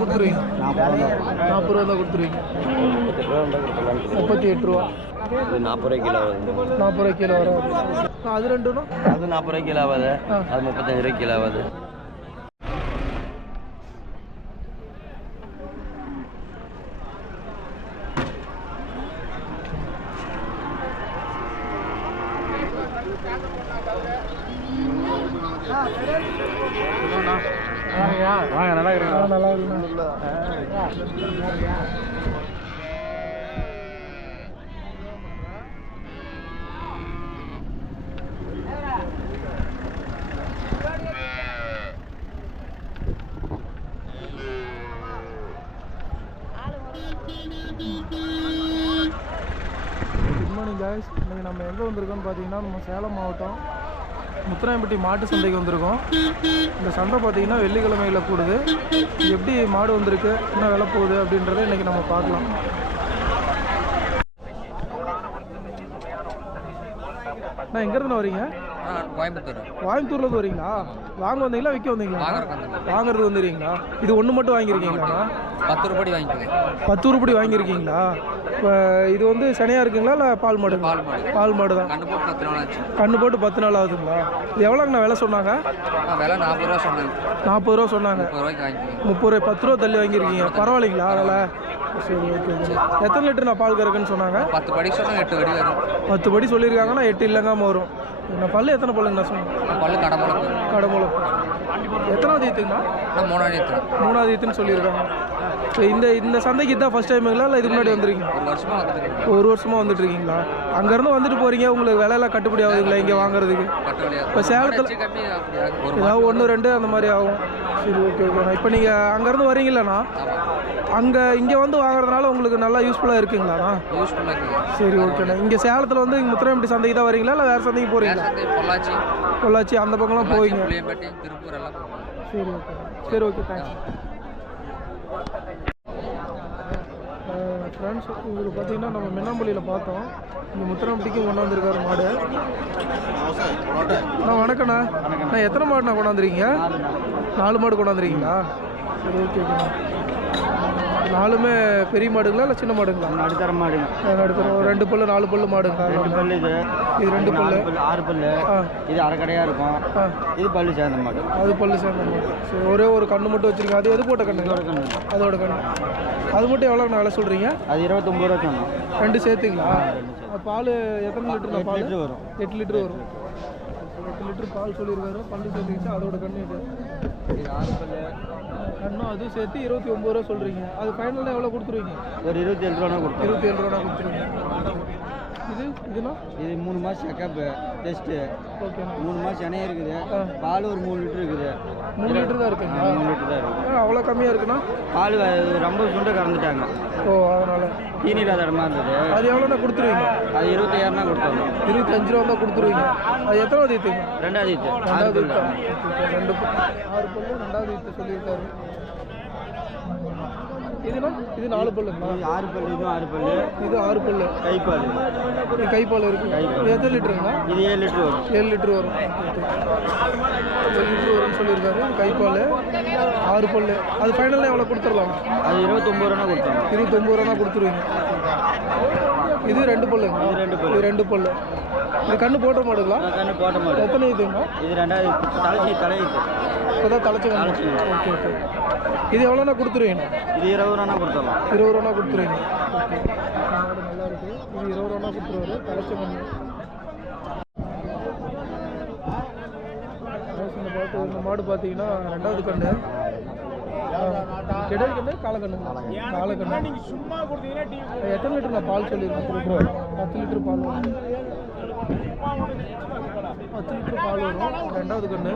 கொடுத்துருவீங்க? 40 ரூபா தான் கொடுத்துருவீங்க. 38 ரூபா. 40 ரூபாய் கிலோ வருது. 40 ரூபாய் கிலோ வராது. அது ரெண்டுனா அது 40 ரூபாய் கிலோ ஆகுது. அது 35 ரூபாய் கிலோ ஆகுது. வாங்க, நல்லா இருக்குங்களா? நல்லா இருக்குங்களா? Good morning guys. இன்றைக்கி நம்ம எங்கே வந்திருக்கோம்னு பார்த்தீங்கன்னா நம்ம சேலம் மாவட்டம் முத்துராயம்பட்டி மாட்டு சந்தைக்கு வந்திருக்கோம். இந்த சந்தை பார்த்தீங்கன்னா வெள்ளிக்கிழமையில் கூடுது. எப்படி மாடு வந்திருக்கு, என்ன விலை போகுது அப்படின்றத இன்றைக்கி நம்ம பார்க்கலாம். நான் எங்கேருந்து வரீங்க? கோயம்புத்தூர்லேருந்து வரீங்களா? வாங்க வந்தீங்களா விற்க வந்தீங்களா? வாங்குறது வந்துடுறீங்களா? இது ஒன்று மட்டும் வாங்கியிருக்கீங்களா? 10 ரூபாய் வாங்கிக்கிறேன். 10 ரூபாய் வாங்கியிருக்கீங்களா? இப்போ இது வந்து சனியாக இருக்குங்களா இல்லை பால் மாடு? பால் மாடு தான். கண்ணு போட்டு 10 நாள் ஆகுதுங்களா? இது எவ்வளோங்கண்ணா விலை சொன்னாங்க? விலை 40 ரூபா சொன்னாங்க. 40 ரூபா சொன்னாங்க. 30 ரூபாய் 10 ரூபா தள்ளி வாங்கியிருக்கீங்க. பரவாயில்லைங்களா விலை? சரி, ஓகே. எத்தனை லிட்டர் நான் பால் கறக்குன்னு சொன்னாங்க? 10 படி சொன்னாங்க. 8 படி வரும். 10 படி சொல்லியிருக்காங்கன்னா 8 இல்லைங்காம வரும். நான் பல்லு எத்தனை பல்லுங்கண்ணா சொன்னேன்? பல்லு கடமுளப்பு. எத்தனாவது ஈத்துங்கண்ணா? 3வது ஈத்துன்னு சொல்லியிருக்காங்க. ஸோ இந்த சந்தைக்கு இதுதான் ஃபஸ்ட் டைமுங்களா இல்லை இதுக்கு முன்னாடி வந்துருக்கீங்க? ஒரு வருஷமாக வந்துட்டு இருக்கீங்களா? அங்கேருந்து வந்துட்டு போகிறீங்க, உங்களுக்கு விலையெல்லாம் கட்டுப்படி ஆகுதுங்களா இங்கே வாங்குறதுக்கு? இப்போ சேலத்தில் ஏதாவது 1 2 அந்த மாதிரி ஆகும். சரி, ஓகேண்ணா. இப்போ நீங்கள் அங்கேருந்து வரீங்களாண்ணா? இங்கே வந்து வாங்குறதுனால உங்களுக்கு நல்லா யூஸ்ஃபுல்லாக இருக்குங்களாண்ணா? சரி, ஓகேண்ணா. இங்கே சேலத்தில் வந்து இங்கே முத்துராயம்பட்டி சந்தைக்கு தான் வரீங்களா இல்லை வேறு சந்தைக்கு போகிறீங்களா? பொள்ளாச்சி அந்த பக்கம்லாம் போவீங்க? சரி, ஓகே. சரி, ஓகே, தேங்க்ஸ். ஃப்ரெண்ட்ஸ், இதில் பார்த்தீங்கன்னா நம்ம மின்னாம்பள்ளியில் பார்த்தோம். இங்கே முத்துராம்பட்டிக்கும் கொண்டாந்துருக்காரு மாடு. வணக்கண்ணா. நான் எத்தனை மாடுண்ணா கொண்டாந்துருக்கீங்க? 4 மாடு கொண்டாந்துருக்கீங்களா? சரி, ஓகே. 4மே பெரிய மாடுங்களா இல்லை சின்ன மாடுங்களா? நடுத்தர மாடுங்க. நடுத்தர 2 பல்லு 4 பல்லு மாடுங்களா? 2 பல்லு. இது 2 பல்லு. 6 பல்லு. இது அரைக்கடையாக இருக்கும். இது பல்லு சேர்ந்த மாடு. அது பல்லு சேர்ந்த மாடு. சரி, ஒரே ஒரு கண்ணு மட்டும் வச்சுருக்கீங்க. அது எது போட்ட கண்ணு? அதோட கண்ணு. அது மட்டும் எவ்வளோண்ணா விலை சொல்கிறீங்க? அது 29 ரூபா சொன்னோம். 2 சேர்த்துங்களா? பால் எத்தனை லிட்டர்? பால் 8 வரும். 8 லிட்டர் வரும். 8 லிட்டர் பால் சொல்லியிருக்காரு. பல்லு சேர்த்துக்கிச்சு. அதோட கண்ணு இது 6 பல்லு கண்ணும் அது சேர்த்து 29 ரூபா சொல்கிறீங்க. அது ஃபைனலாக எவ்வளோ கொடுத்துருவீங்க? ஒரு 27 ரூபா கொடுத்து 27 ரூபா கொடுத்துருவீங்க. இதுனா இது 3 மாதம் செக்கப்பு டெஸ்ட்டு. ஓகே. 3 மாதம் சென்னை இருக்குது. பால் ஒரு 3 லிட்டர் இருக்குது. 3 லிட்டர் தான் இருக்குங்க. 3 லிட்டர் தான் இருக்குது. அவ்வளோ கம்மியாக இருக்குண்ணா? பால் ரொம்ப சுண்டை கறந்துட்டாங்க. ஓ, அதனால் தீனி இல்லாத இடமா இருந்தது. அது எவ்வளோண்ணா கொடுத்துருவீங்க? அது 25,000 கொடுத்துருவோம். 25 ரூபா தான் கொடுத்துருவீங்க. அது எத்தனாவது ஈத்துங்க? 2வது ஈத்து. 2வது ஈத்து. 6 பல்லு 2வது ஈத்து சொல்லியிருக்காரு. இதுனா இது 4 பல்லுங்களா? 6 பல்லு. இது 6 பல்லு. இது 6 பல்லு. கைப்பால். கைப்பால் இருக்குது. எத்தனை லிட்டருங்களா? இது 7 லிட்டர் வரும். 7 லிட்டர் வரும். 7 லிட்டர் வரும்னு சொல்லியிருக்காரு. கைப்பால் 6 பல்லு. அது ஃபைனலாக எவ்வளோ கொடுத்துடலாம்? அது 29 ரூபா கொடுத்துருவோம். 29 ரூபா கொடுத்துருவீங்க. இது 2 பல்லுங்களா? இது 2 பல்லு. இது 2 பல்லு. இது கண்ணு போட்ட மாடுங்களா? கண்ணு போட்ட மாடு. எத்தனை இதுங்க? இது 2வது தலையீத்து. இப்போ தான் தலைச்சி. Okay, okay. இது எவ்வளோண்ணா கொடுத்துருவீங்க? இது 20 ரூபா கொடுத்துடலாம். 20 ரூபா கொடுத்துருவீங்க. மாடு நல்லா இருக்குது. இது 20 ரூபா கொடுத்துருவாரு. தலைச்சி கண்ணு. இந்த மாடு பார்த்தீங்கன்னா 2வது கண்ணு. கிடல் கண்ணு காலக்கண்ணுங்களா? காலக்கண்ணு. எத்தனை லிட்டர் நான் பால் சொல்லியிருக்கேன்? 10 லிட்டர் பால் வரும். 10 லிட்டர் பால் வரும். 2வது கண்ணு.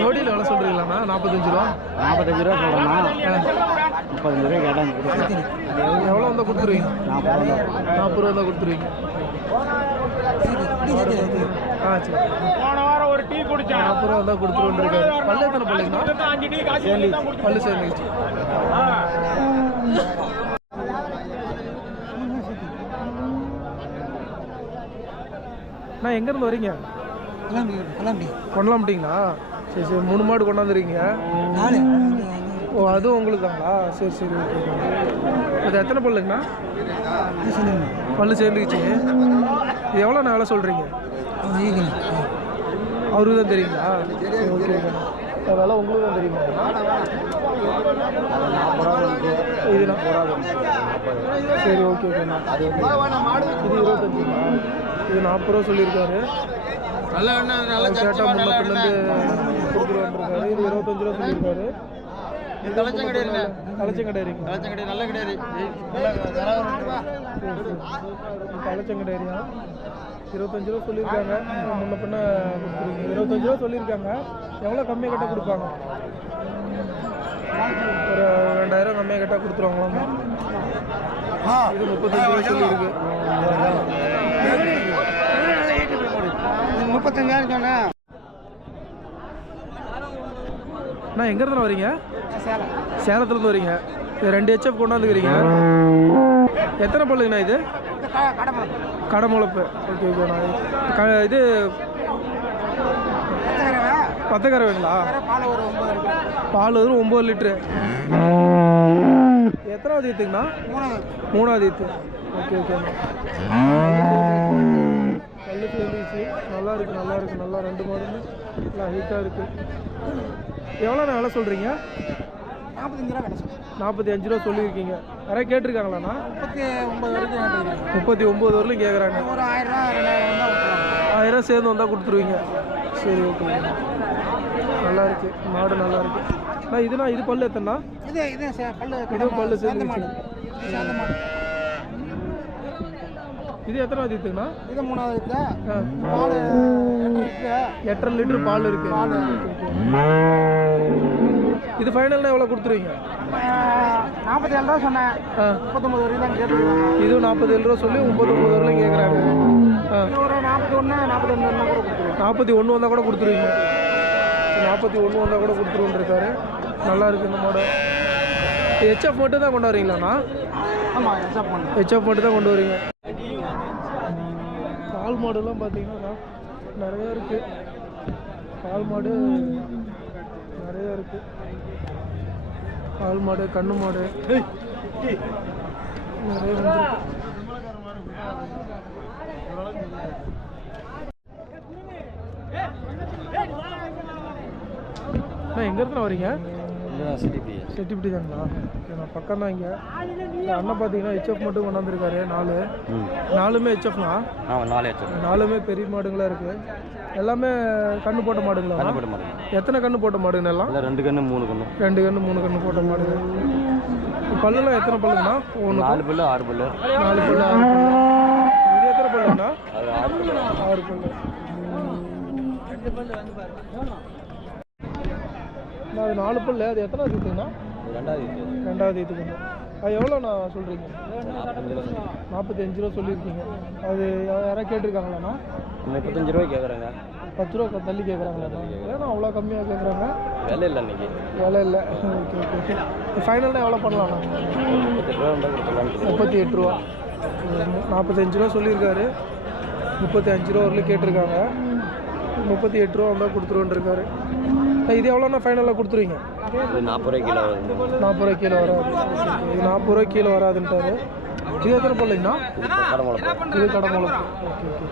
ஜோடியில் எவ்வளோ சொல்கிறீங்களாண்ணா? 45 ரூபா. 45 ரூபா சொல்கிறேண்ணா. 35 ரூபா கேட்டாங்க. எவ்வளோ வந்தால் கொடுத்துருவீங்க? 40 ரூபா தான் கொடுத்துருவீங்க. சரி. போன வாரம் ஒரு டீ குடிச்சேன். 40 ரூபா தான் கொடுத்துருவோம். பல்லு எத்தனை பல்லுங்கண்ணா? பல்லு சேர்ந்துச்சு. நான் எங்கேருந்து வரீங்க? கொண்டாமட்டிங்களா? சரி சரி, 3 மாடு கொண்டாந்துருக்கீங்க. ஓ, அதுவும் உங்களுக்காங்களா? சரி சரி, ஓகே ஓகே. அது எத்தனை பல்லுங்கண்ணா? பல்லு சேர்ந்துக்குச்சு. இது எவ்வளோ நான் வேலை சொல்கிறீங்க? அவருக்கு தான் தெரியுங்களா? சரி ஓகே ஓகே. அதெல்லாம் உங்களுக்கு தான் தெரியுமா? இதுண்ணா சரி ஓகே ஓகேண்ணா. இது 25ங்களா? இது 40 ரூபா சொல்லியிருக்காரு. கேட்டால் முன்ன பின்னந்து கொடுத்துருவான்ருக்காரு. இது 25 ரூபா சொல்லியிருக்காரு. கலச்சங்கடேரியா 25 ரூபா சொல்லியிருக்காங்க. முன்ன பின்ன கொடுத்துருவீங்க. 25 ரூபா சொல்லியிருக்காங்க. எவ்வளோ கம்மியாக கட்ட கொடுப்பாங்க? ஒரு 2000 கம்மியாக கட்டால் கொடுத்துருவாங்களாமா. இது 35 ரூபா சொல்லியிருக்கு. 35,000 சொன்னேன். அண்ணா எங்கேருந்து வரீங்க? சேலத்துலேருந்து வரீங்க. இது 2 ஹெச்எஃப் கொண்டாந்துக்கிறீங்க. எத்தனை பல்லுங்கண்ணா இது? கடமுளப்பு. ஓகே ஓகேண்ணா. இது பத்தக்கரவைங்களா? பால் வரும் 9 லிட்ரு. எத்தனாவது ஈத்துங்கண்ணா? 3வது ஈத்து. ஓகே ஓகேண்ணா. பல்லு சேர்ந்துச்சு. நல்லா இருக்குது நல்லா இருக்குது. நல்லா 2 மாடுன்னு நல்லா ஹீட்டாக இருக்குது. எவ்வளோ நான் வேலை சொல்கிறீங்க? 45 ரூபா சொல்லியிருக்கீங்க. நிறைய கேட்டிருக்காங்களாண்ணா? 39 வரலையும் கேட்குறாங்க. ஒரு 1000 சேர்ந்து வந்தால் கொடுத்துருவீங்க. சரி ஓகே. நல்லா இருக்கு மாடு, நல்லா இருக்கு. அண்ணா இதுனா இது பல்லு எத்தனா? இது பல்லு சேர்ந்துச்சு. இது எத்தனாவது ஈத்துங்கண்ணா? இது 3வது ஈத்து. 8.5 லிட்டர் பால் இருக்கு. இது ஃபைனல்னா எவ்வளோ கொடுத்துருவீங்க? 47 ரூபா சொன்னேன். 39 வரைக்கும் தான் கேட்டுருக்கேன். இது 47 ரூபா சொல்லி 39 வரலையும் கேட்குறாங்க. ஒரு 41 42 வந்தால் கூட கொடுத்துருவேன். 41 வந்தால் கூட கொடுத்துருவீங்க. 41 வந்தால் கூட கொடுத்துருவோன்ருக்காரு. நல்லா இருக்குது இந்த மாடு. ஹெச்எஃப் மட்டும் தான் கொண்டு வரீங்களாண்ணா? ஆமாம், ஹெச்எஃப் மட்டும் தான் கொண்டு வரீங்க. பால் மாடுலாம் பார்த்தீங்கன்னா நிறையா இருக்குது. பால் மாடு நிறையா இருக்குது. பால் மாடு, கண்ணு மாடு நிறைய வந்துருக்கு. எங்க இருந்து வரீங்க? செட்டிப்பட்டி தாங்களா? நான் பக்கம் தான். இங்கே அண்ணன் பார்த்தீங்கன்னா ஹெச்எஃப் மட்டும் கொண்டாந்துருக்காரு. 4மே ஹெச்எஃப்னா? 4மே பெரிய மாடுங்களாக இருக்குது. எல்லாமே கண்ணு போட்ட மாடுங்களா? எத்தனை கண்ணு போட்ட மாடுங்க? எல்லாம் 2 கண்ணு 3 கண்ணு. 2 கண்ணு 3 கண்ணு போட்ட மாடுங்க. பல்லுலாம் எத்தனை பல்லுங்கண்ணா? 4 பல்லு 6 பல்லு. 4 பல்லு 6 பல்லு. இது எத்தனை பல்லுங்கண்ணா? 6 பல்லு. அது 4 பல்லு. அது எத்தனாவது ஈத்துங்கண்ணா? 2வது ஈத்துக்குங்க. அது எவ்வளோ நான் சொல்கிறீங்க? 45 ரூபா சொல்லியிருக்கீங்க. அது யாராவது கேட்டிருக்காங்களாண்ணா? 35 ரூபாய் கேட்குறாங்க. 10 ரூபா தள்ளி கேட்குறாங்களாண்ணா? ஏன்னா அவ்வளோ கம்மியாக கேட்குறாங்க. வேலை இல்லை இன்னைக்கு. வேலை இல்லை. Okay okay. ஃபைனல்னா எவ்வளோ பண்ணலாண்ணா? 38 ரூபா. 45 ரூபா சொல்லியிருக்காரு. 35 ரூபா வரலையும் கேட்டிருக்காங்க. 38 ரூபா வந்தால் கொடுத்துருவோன்ருக்காரு. இது எவ்வளோண்ணா ஃபைனலாக கொடுத்துருவீங்க? 40 ரூபாய் கிலோ வரும். 40 ரூபாய் கீழே வராது. இது 40 ரூபாய் கீழே வராதுன்ட்டாரு. இது எத்தனை பல்லுங்கண்ணா? இது கடமுளப்பு. Okay okay.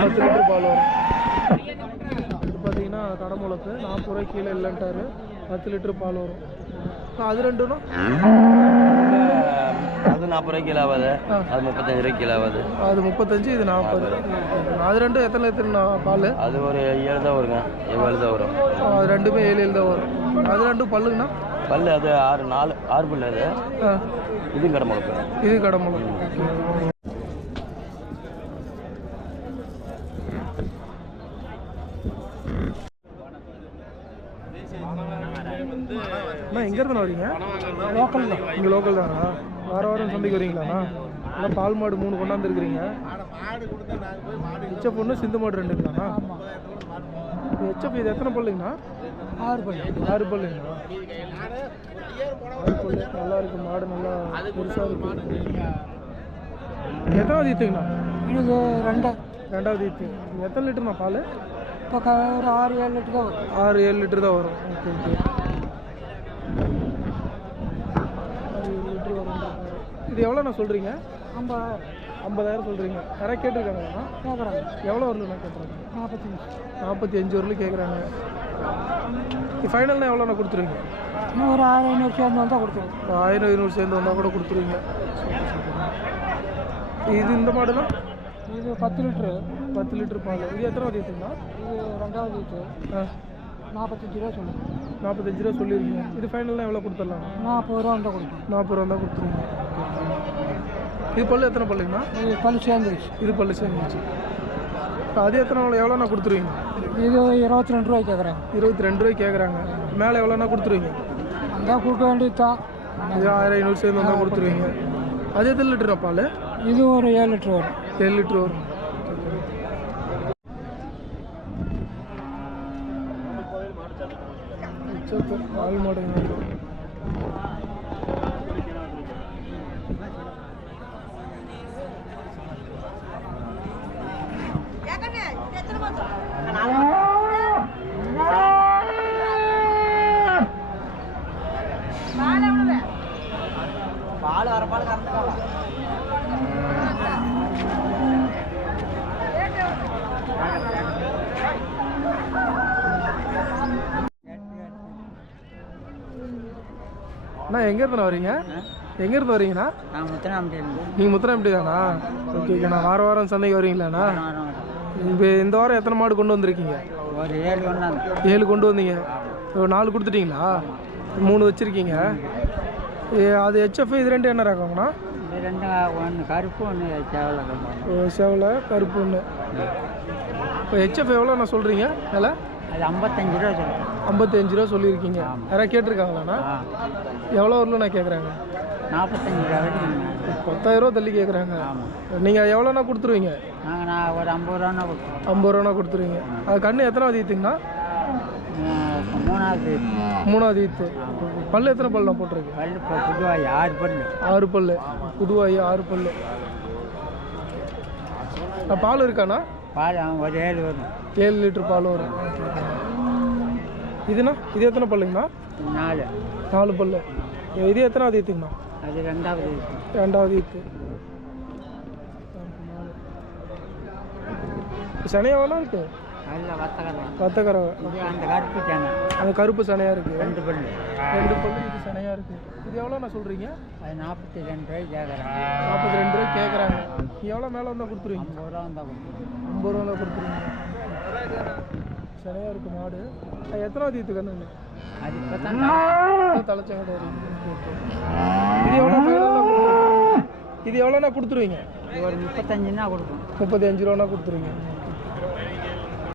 10 லிட்டர் பால் வரும். இது பார்த்தீங்கன்னா கடமுளப்பு. 40 ரூபாய் கீழே இல்லைன்ட்டாரு. 10 லிட்டர் பால் வரும். அது ரெண்டுண்ணா? அது 40 ரூபாய் கிலோ ஆகாது. அது 35 ரூபாய் கிலோ ஆகாது. அது 35, இது 40. அது ரெண்டும் எத்தனை லிட்டர்ண்ணா பால்? அது ஒரு 7 தான் வருங்க. 7 தான் வரும். அது ரெண்டுமே 7 தான் வரும். அது ரெண்டும் பல்லுங்கண்ணா? பல்லு அது 6 பல்லு. அது இது கடமுளப்பு. இது கடமுளப்பு. அண்ணா எங்கேருந்து வரீங்க? லோக்கல் தான். இங்கே லோக்கல் தானா? வாரம் சந்தைக்கு வரீங்களாண்ணா? எல்லாம் பால் மாடு 3 கொண்டாந்துருக்குறீங்க. ஹெச்எஃப் ஒன்று, சிந்து மாடு 2ங்களாண்ணா? ஹெச்எஃப் இது எத்தனை பல்லுங்கண்ணா? 6 பல்லு. 6 பல்லுங்கண்ணா? 6 பல்லு. நல்லா இருக்குது மாடு, நல்லா பெருசாக இருக்குது. எத்தனாவது ஈத்துங்கண்ணா? இது ரெண்டாவது ஈத்து. எத்தனை லிட்டர்ண்ணா பால்? இப்போ ஒரு 6-7 லிட்டர் தான் வரும். 6-7 லிட்டர் தான் வரும். Okay okay. 6-7 லிட்டர் வரும். இது எவ்வளோண்ணா சொல்கிறீங்க? 50,000 சொல்கிறீங்க. யாராவது கேட்டிருக்காங்கண்ணா? கேட்குறாங்க. எவ்வளோ வரலுண்ணா கேட்குறாங்க? 45 வரலும் கேட்குறாங்க. இது ஃபைனல்னா எவ்வளோண்ணா கொடுத்துருங்க? இன்னும் ஒரு 1500 சேர்ந்து வந்தால் கொடுத்துருவோம். 1500 சேர்ந்து வந்தால் கூட கொடுத்துருவீங்க. இது இந்த மாடுனா இது 10 லிட்ரு. 10 லிட்டர் பால். இது எத்தனாவது ஈத்துங்களா? இது ரெண்டாவது லிட்ரு. 45 ரூபா சொல்லுங்கள். 45 ரூபா சொல்லியிருக்கீங்க. இது ஃபைனல்னா எவ்வளோ கொடுத்துடலாம்? 40 ரூபா வந்தால் கொடுப்போம். 40 ரூபா தான் கொடுத்துருங்க. இது பல்லு எத்தனை பல்லுங்கண்ணா? இது பல் சேர்ந்துருச்சு. இது பல்லு சேர்ந்துச்சு. அது எத்தனை எவ்வளோண்ணா கொடுத்துருவீங்க? இது 22 ரூபாய்க்கு கேட்குறாங்க. 22 ரூபாய்க்கு கேட்குறாங்க. மேலே எவ்வளோண்ணா கொடுத்துருவீங்க? அதான் கொடுக்க வேண்டியது தான். இது 1500 சேர்ந்து வந்தால் கொடுத்துருவீங்க. அது எத்தனை லிட்டர்ண்ணா பால்? இது ஒரு 7 லிட்டர் வரும். 7 லிட்டர் வரும். பால் மாடுங்க. பால் வர பால் கறந்துக்கலாம். அண்ணா எங்கேருந்து வரீங்க? எங்கேருந்து வரீங்கண்ணா? நான் முத்தனாம்பட்டி. நீங்கள் முத்தனாம்பட்டி தானா? ஓகே ஓகேண்ணா. வாரம் சந்தைக்கு வரீங்களாண்ணா? இப்போ இந்த வாரம் எத்தனை மாடு கொண்டு வந்திருக்கீங்க? ஒரு 7 கொண்டாந்து. 7 கொண்டு வந்தீங்க. ஒரு 4 கொடுத்துட்டீங்களா? 3 வச்சுருக்கீங்க. அது ஹெச்எஃப் இது ரெண்டு என்ன ரகங்கண்ணா? இது ரெண்டு, ஒன்று கருப்பு, ஒன்று சேவலை. சேவலை கருப்பு ஒன்று. இப்போ ஹெச்எஃப் எவ்வளோ நான் சொல்கிறீங்க விலை? அது 55 ரூபா சொல்லுங்கள். 55 ரூபா சொல்லியிருக்கீங்க. யாராவது கேட்டிருக்காங்களாண்ணா? எவ்வளோ வரலும் நான் கேட்குறாங்க? 45 ரூபா வரைக்கும். 10,000 ரூபா தள்ளி கேட்குறாங்க. நீங்கள் எவ்வளோண்ணா கொடுத்துருவீங்க? நான் ஒரு 50 ரூபாண்ணா கொடுத்துருவோம். 50 ரூபாண்ணா கொடுத்துருவீங்க. அது கண்ணு எத்தனாவது ஈத்துங்கண்ணா? 3வது. 3வது ஈத்து. பல்லு எத்தனை பல் நான் போட்டிருக்கு? பல்லு இப்போ புதுவாய் 6 பல்லு. 6 பல்லு. புதுவாய் 6 பல்லு. பால் இருக்காண்ணா? பால் ஒரு 7 வரும். 7 லிட்டர் பால் வரும். இதுண்ணா இது எத்தனை பல்லுங்கண்ணா? 4. 4 பல்லு. இது எத்தனாவது ஈத்துங்கண்ணா? அது 2வது. 2வது ஈத்து. சனையாவெல்லாம் இருக்கு? நல்ல வத்தக்கரை. வத்தக்கரை. அந்த கருப்பு சேனை. அந்த கருப்பு சனையாக இருக்குது. 2 பல்லு. 2 பல்லு. இது சனையாக இருக்குது. இது எவ்வளோ நான் சொல்கிறீங்க? அது 42 ரூபாய்க்கு கேட்குறாங்க. 42 ரூபாய்க்கு கேட்குறாங்க. எவ்வளோ மேலே வந்தால் கொடுத்துருவீங்க? 50 ரூபா வந்தால் கொடுத்துருவோம். 50 ரூபா தான் கொடுத்துருவீங்க. சனையாக இருக்குது மாடு. அது எத்தனாவது ஈத்து கண்ணு? அது இப்போ தான் தலைச்சங்கடை. இது எவ்வளோ? இது எவ்வளோண்ணா கொடுத்துருவீங்க? ஒரு 35ன்னா கொடுப்போம். 35 ரூபாண்ணா கொடுத்துருவீங்க.